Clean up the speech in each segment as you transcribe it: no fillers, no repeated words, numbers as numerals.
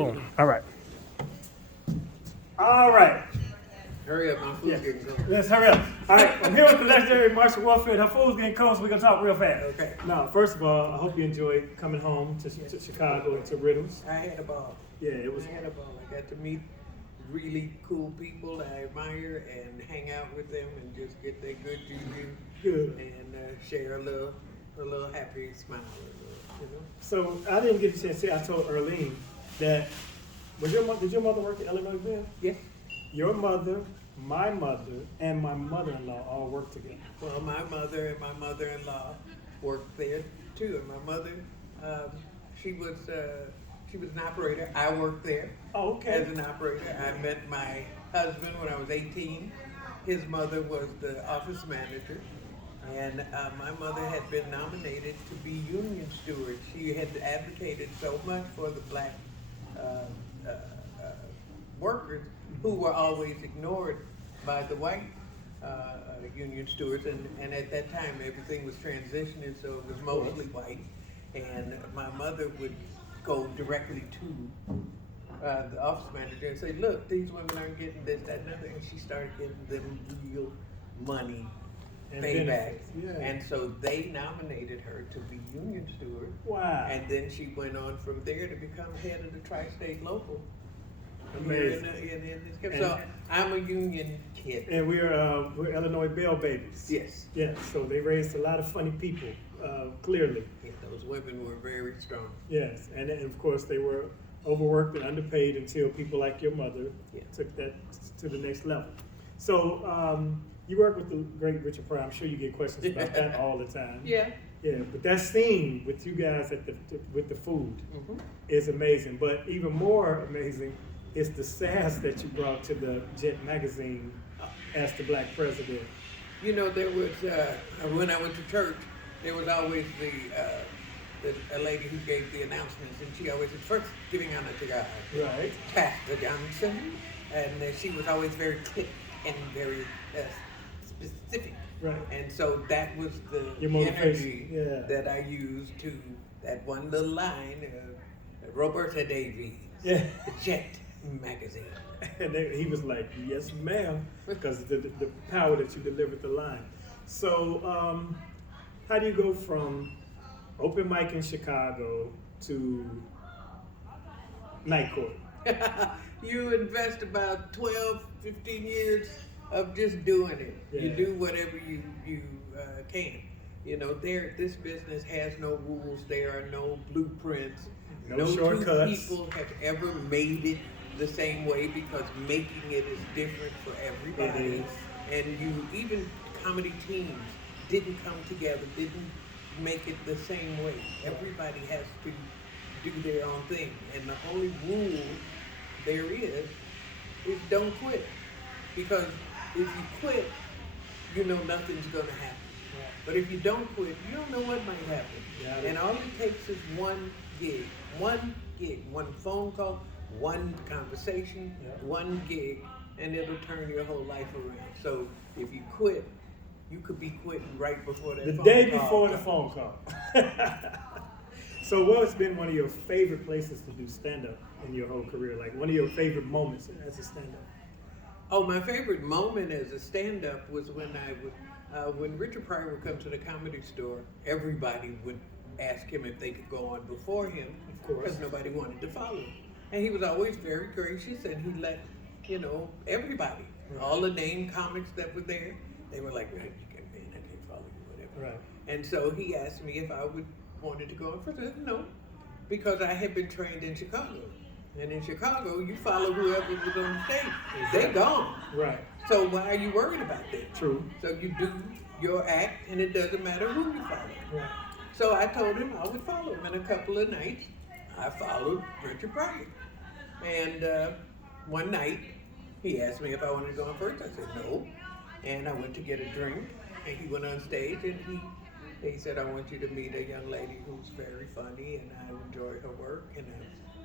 Boom. All right. All right. Hurry up, my food's getting cold. Let's hurry up. All right, I'm here with the legendary Marsha Warfield. Her food's getting cold, so we're going to talk real fast. Okay. Now, first of all, I hope you enjoyed coming home to Chicago and to Riddles. I had a ball. Yeah, it was. I had a ball. I got to meet really cool people I admire and hang out with them and just get their good juju. Good. And share a little happy smile. You know? So I didn't get a chance to say, I told Earlene that, did your mother work at Illinois Bill? Yes. Your mother, my mother, and my mother-in-law all work together. Well, my mother and my mother-in-law worked there too. And my mother, she was an operator. I worked there as an operator. I met my husband when I was 18. His mother was the office manager. And my mother had been nominated to be union steward. She had advocated so much for the black workers who were always ignored by the white union stewards. And at that time, everything was transitioning, so it was mostly white. And my mother would go directly to the office manager and say, look, these women aren't getting this, that, and other. And she started getting them real money payback. Yeah. And so they nominated her to be union steward. Wow. And then she went on from there to become head of the tri-state local. Amazing. So I'm a union kid. And we're Illinois Bell babies. Yes. Yeah, so they raised a lot of funny people, clearly. Yeah, those women were very strong. Yes, and of course they were overworked and underpaid until people like your mother took that to the next level. So you work with the great Richard Pryor. I'm sure you get questions about that all the time. Yeah. Yeah, but that scene with you guys with the food is amazing. But even more amazing is the sass that you brought to the Jet magazine as the black president. You know, there was when I went to church, there was always a lady who gave the announcements, and she always was first giving honor to God. Right. Pastor Johnson, and she was always very quick and very specific. Right. And so that was the energy that I used to that one little line, Roberta Davies, the Jet magazine. And he was like, yes, ma'am, because the power that you delivered the line. So how do you go from open mic in Chicago to night court? You invest about 12, 15 years of just doing it. Yeah. You do whatever you can. You know, this business has no rules. There are no blueprints. No shortcuts. Two people have ever made it the same way, because making it is different for everybody. And even comedy teams didn't come together, didn't make it the same way. Everybody has to do their own thing. And the only rule there is don't quit. Because if you quit, you know nothing's going to happen. Yeah. But if you don't quit, you don't know what might happen. Yeah. And all it takes is one gig, one phone call, one conversation, one gig, and it'll turn your whole life around. So if you quit, you could be quitting right before that phone call. The day before the phone call. So what's been one of your favorite places to do stand-up in your whole career? Like one of your favorite moments as a stand-up? Oh, my favorite moment as a stand-up was when when Richard Pryor would come to the Comedy Store, everybody would ask him if they could go on before him, of course, because nobody wanted to follow him. And he was always very gracious, and he let, everybody, all the named comics that were there, they were like, man, I can't follow you, whatever. Right. And so he asked me if I wanted to go on first. I said no, because I had been trained in Chicago. And in Chicago, you follow whoever was on the stage. They're gone. Right. So why are you worried about that? True. So you do your act, and it doesn't matter who you follow. Right. So I told him I would follow him. And a couple of nights, I followed Richard Pryor. And one night, he asked me if I wanted to go on first. I said no. And I went to get a drink, and he went on stage, and he said, I want you to meet a young lady who's very funny, and I enjoy her work, and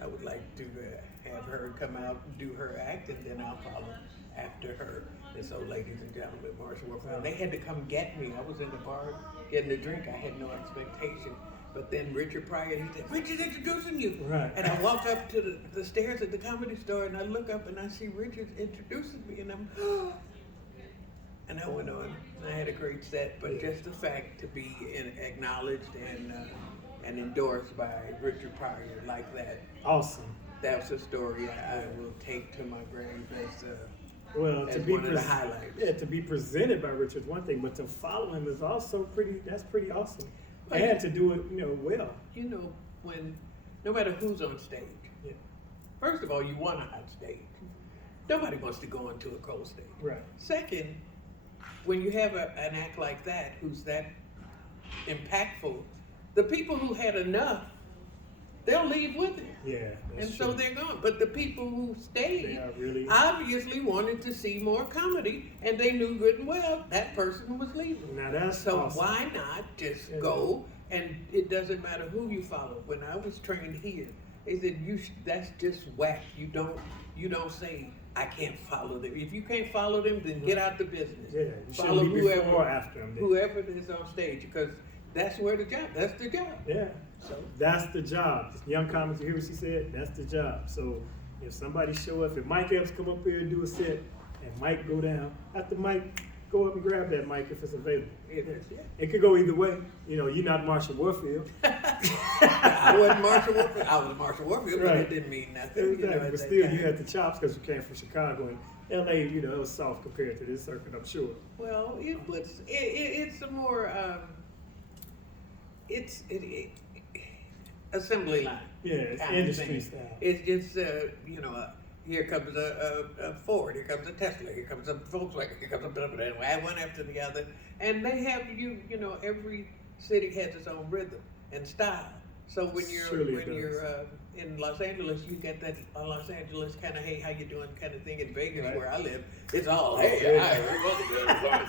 I would like to have her come out and do her act, and then I'll follow after her. And so, ladies and gentlemen, Marsha Warfield, they had to come get me. I was in the bar getting a drink. I had no expectation But then Richard Pryor, he said, Richard's introducing you. Right. And I walk up to the stairs at the Comedy Store, and I look up and I see Richard introducing me, and I'm, and I went on. I had a great set, but just the fact to be acknowledged and endorsed by Richard Pryor like that. Awesome. That's a story I will take to my grave as Well, as to be one of the highlights. Yeah, to be presented by Richard's one thing, but to follow him is also that's pretty awesome. Right. And to do it, well. You know, when no matter who's on stage, Yeah. first of all, you want a hot stage. Nobody wants to go into a cold stage. Right. Second, when you have an act like that who's that impactful, the people who had enough, they'll leave with it. Yeah. And That's so true. they're gone. But the people who They stayed are really. obviously wanted to see more comedy, and they knew good and well that person was leaving. Now that's So awesome. why not just Yeah. go? And it doesn't matter who you follow. When I was trained here, they said that's just whack. You don't say I can't follow them. If you can't follow them, then get out the business. Yeah, you Follow shouldn't be before or after them. whoever is on stage, because that's the job. Yeah. So That's the job. Young comics, you hear what she said? That's the job. So if somebody show up, if Mike Epps come up here and do a set, and Mike go down, after Mike, go up and grab that mic if it's available. It could go either way. You're not Marsha Warfield. I wasn't Marsha Warfield. I was Marsha Warfield, but Right. it didn't mean nothing. Exactly. at But that still, time. you had the chops because you came from Chicago, and LA, it was soft compared to this circuit, I'm sure. Well, it's a more it's assembly line. Yeah, it's kind of industry thing. style. It's just here comes a Ford, here comes a Tesla, here comes a Volkswagen, here comes a blah, blah, blah, one after the other, and they have every city has its own rhythm and style. So when you're in Los Angeles, you get that Los Angeles kind of hey, how you doing kind of thing. In Vegas, Right. where I live, it's all hey, hi,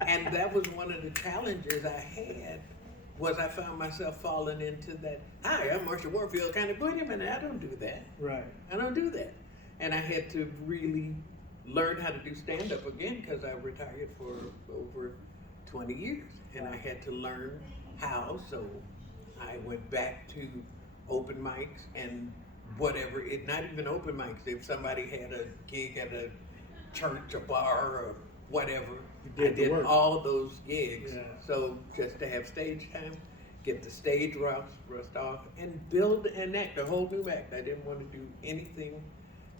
and that was one of the challenges I had. I found myself falling into that, hi, I'm Marsha Warfield kind of, wait a minute, I don't do that. Right. I don't do that. And I had to really learn how to do stand-up again because I retired for over 20 years. And I had to learn how, so I went back to open mics and whatever, not even open mics, if somebody had a gig at a church, a bar, or whatever, I did all those gigs. Yeah. So just to have stage time, get the stage rust off, and build an act, a whole new act. I didn't want to do anything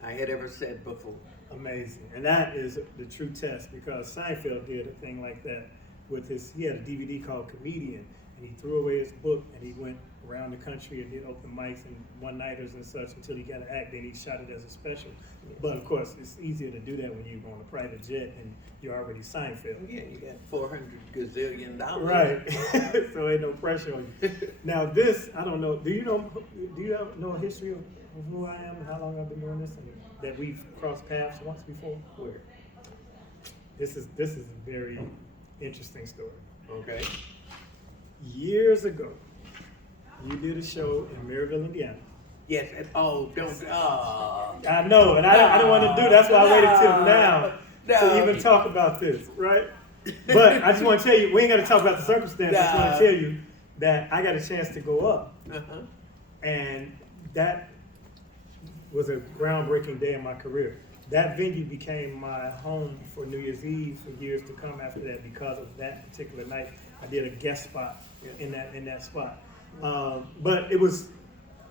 I had ever said before. Amazing. And that is the true test, because Seinfeld did a thing like that with he had a DVD called Comedian, and he threw away his book and he went around the country and did open mics and one-nighters and such until he got an act, then he shot it as a special. But of course, it's easier to do that when you're on a private jet and you're already Seinfeld. Yeah, you got $400 gazillion. Right. So ain't no pressure on you. Now this, I don't know, do you know a history of who I am and how long I've been doing this, and that we've crossed paths once before? Where? This is a very interesting story. Okay. Years ago, you did a show in Maryville, Indiana. Yes, and I know, and I didn't want to do. That's why I waited till now to even talk about this, right? But I just want to tell you, we ain't got to talk about the circumstances. I just want to tell you that I got a chance to go up, and that was a groundbreaking day in my career. That venue became my home for New Year's Eve for years to come after that because of that particular night. I did a guest spot in that spot. But it was,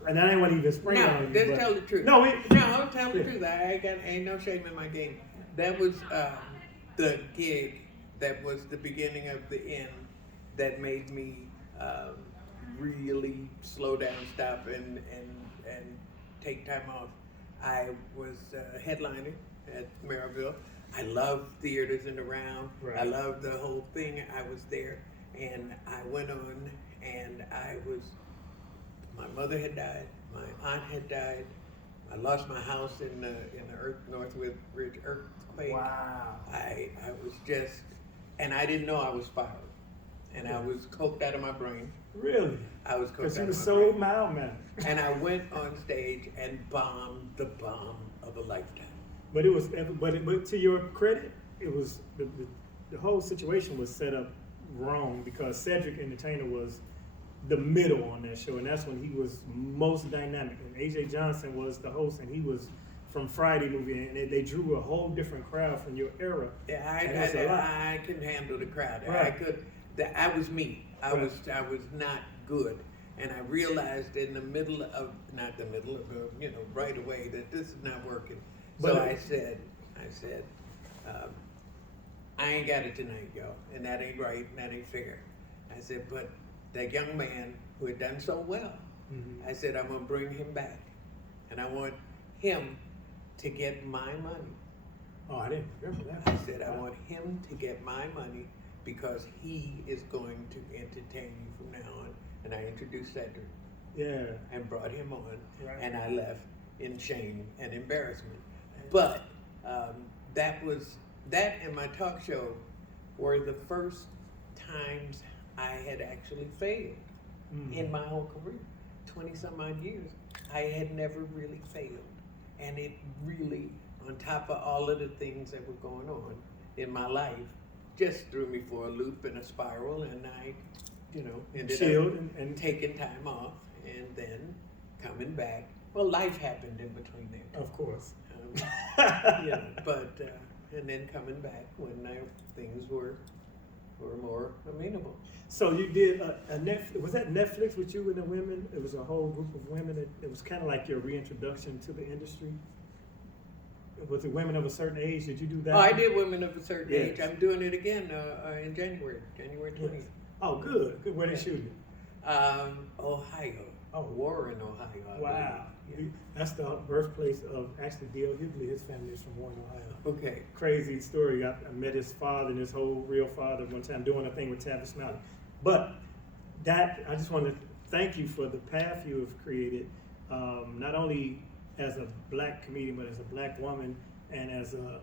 and I didn't want to even spring on you. Just tell the truth. I'll tell the truth. I ain't no shame in my game. That was the gig that was the beginning of the end that made me really slow down, stop, and take time off. I was a headliner at Maryville. I loved theaters in the round. Right. I loved the whole thing. I was there, and I went on, and my mother had died, my aunt had died. I lost my house in the Northwest Ridge earthquake. Wow. I was just, and I didn't know I was fired, and I was coked out of my brain. Really? I was coked out of my brain. Because you were so mild, man. And I went on stage and bombed the bomb of a lifetime. But but to your credit, it was the whole situation was set up wrong because Cedric Entertainer was the middle on that show, and that's when he was most dynamic. And AJ Johnson was the host, and he was from Friday movie, and they drew a whole different crowd from your era. Yeah, I can handle the crowd. Right. I was me. I Right. was not good, and I realized in the middle of right away that this is not working. So But I said, I ain't got it tonight, y'all, and that ain't right, and that ain't fair. I said, but that young man who had done so well, I said, I'm gonna bring him back, and I want him to get my money. Oh, I didn't remember that. I said, I want him to get my money because he is going to entertain you from now on. And I introduced that to him. Yeah. And brought him on. Right. And I left in shame and embarrassment. But that and my talk show were the first times I had actually failed in my whole career. 20 some odd years, I had never really failed. And it really, on top of all of the things that were going on in my life, just threw me for a loop and a spiral, and I, ended up and taking time off and then coming back. Well, life happened in between there. of course. And then coming back when things were more amenable. So you did a Netflix, was that Netflix with you and the women? It was a whole group of women. It was kind of like your reintroduction to the industry. Was it women of a certain age? Did you do that? Oh, I did Women of a Certain Yes. Age. I'm doing it again in January 20th. Yes. Oh, good. Good. Where they shooting? Ohio. Oh. Warren, Ohio. I Wow. believe. Yeah. That's the birthplace of actually D.L. Hughley. His family is from Warren, Ohio. Okay. Crazy story. I met his father and his whole real father one time doing a thing with Tavis Mountain. But I just want to thank you for the path you have created, not only as a black comedian, but as a black woman and as a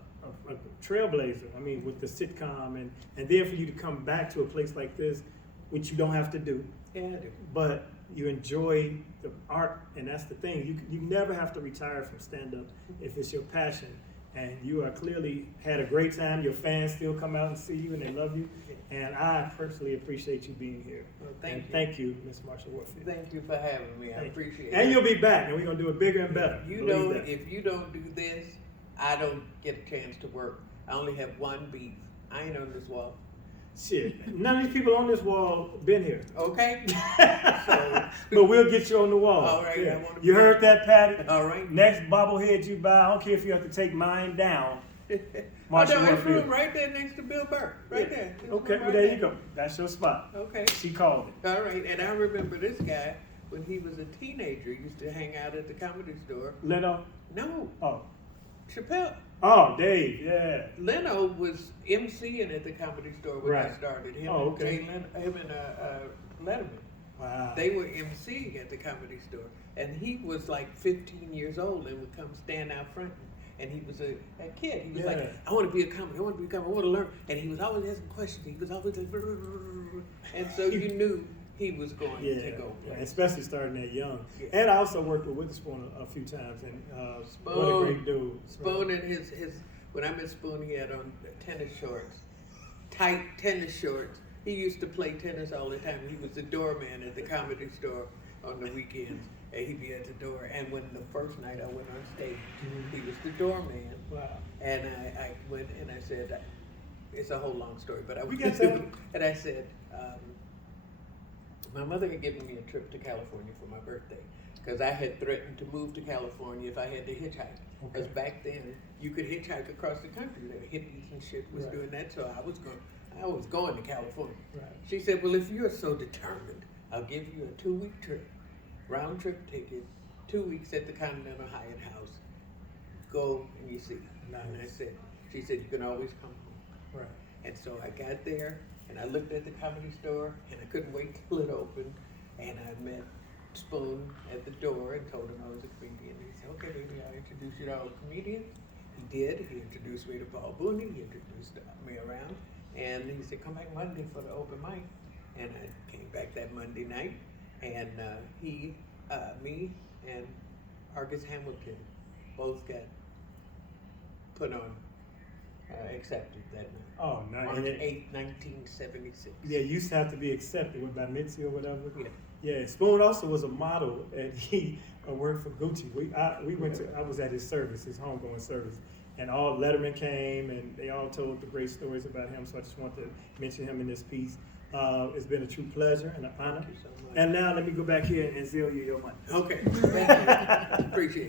trailblazer. I mean, with the sitcom and then for you to come back to a place like this, which you don't have to do. Yeah, I do. But you enjoy the art, and that's the thing. You never have to retire from stand-up if it's your passion. And you are clearly had a great time. Your fans still come out and see you, and they love you. And I personally appreciate you being here. Well, Thank you, Ms. Marsha Warfield. Thank you for having me. I appreciate it. And you'll be back, and we're gonna do it bigger and better. If you don't do this, I don't get a chance to work. I only have one beef. I ain't on this wall. Shit, none of these people on this wall been here. Okay. But we'll get you on the wall. All right. Yeah. You heard that, Patty? All right. Next bobblehead you buy, I don't care if you have to take mine down. Marsha It's Warfield. room right there next to Bill Burr. Right there. There's Okay, room well right there you go. That's your spot. Okay. She called it. All right. And I remember this guy when he was a teenager. Used to hang out at the Comedy Store. Leno? No, Oh. Chappelle. Oh, Dave, yeah. Leno was MCing at the Comedy Store when I Right. started. Him Oh, and okay. him and Letterman. Wow. They were MCing at the Comedy Store, and he was like 15 years old and would come stand out front. And he was a kid. He was like, I want to be a comic. I want to be a comic. I want to learn. And he was always asking questions. He was always like, and so you knew he was going to go. Yeah, especially starting that young. Yeah. And I also worked with Witherspoon a few times, and what a great dude. Spoon and his when I met Spoon, he had on tennis shorts, tight tennis shorts. He used to play tennis all the time. He was the doorman at the Comedy Store on the weekends, and he'd be at the door. And when the first night I went on stage, he was the doorman. Wow. And I went and I said, it's a whole long story, but I We went got time. and I said, my mother had given me a trip to California for my birthday because I had threatened to move to California if I had to hitchhike. Because back then you could hitchhike across the country. The hippies and shit was doing that, so I was going to California. Right. She said, well, if you're so determined, I'll give you a 2-week trip, round trip ticket, 2 weeks at the Continental Hyatt House. Go and you see. Nice. And I said, she said, you can always come home. Right. And so I got there and I looked at the Comedy Store and I couldn't wait till it opened. And I met Spoon at the door and told him I was a comedian. He said, okay, baby, I'll introduce you to all the comedians. He did. He introduced me to Paul Booney. He introduced me around. And he said, come back Monday for the open mic. And I came back that Monday night. And me and Argus Hamilton both got put on, accepted that night. Oh, nice. March 8th, 1976. Yeah, you used to have to be accepted with by Mitzi or whatever. Yeah. Yeah, Spoon also was a model, and he worked for Gucci. I was at his service, his homegoing service, and all Letterman came, and they all told the great stories about him. So I just want to mention him in this piece. It's been a true pleasure and an honor. Thank you so much. And now let me go back here and zeal you your money. Okay, thank you. Appreciate it.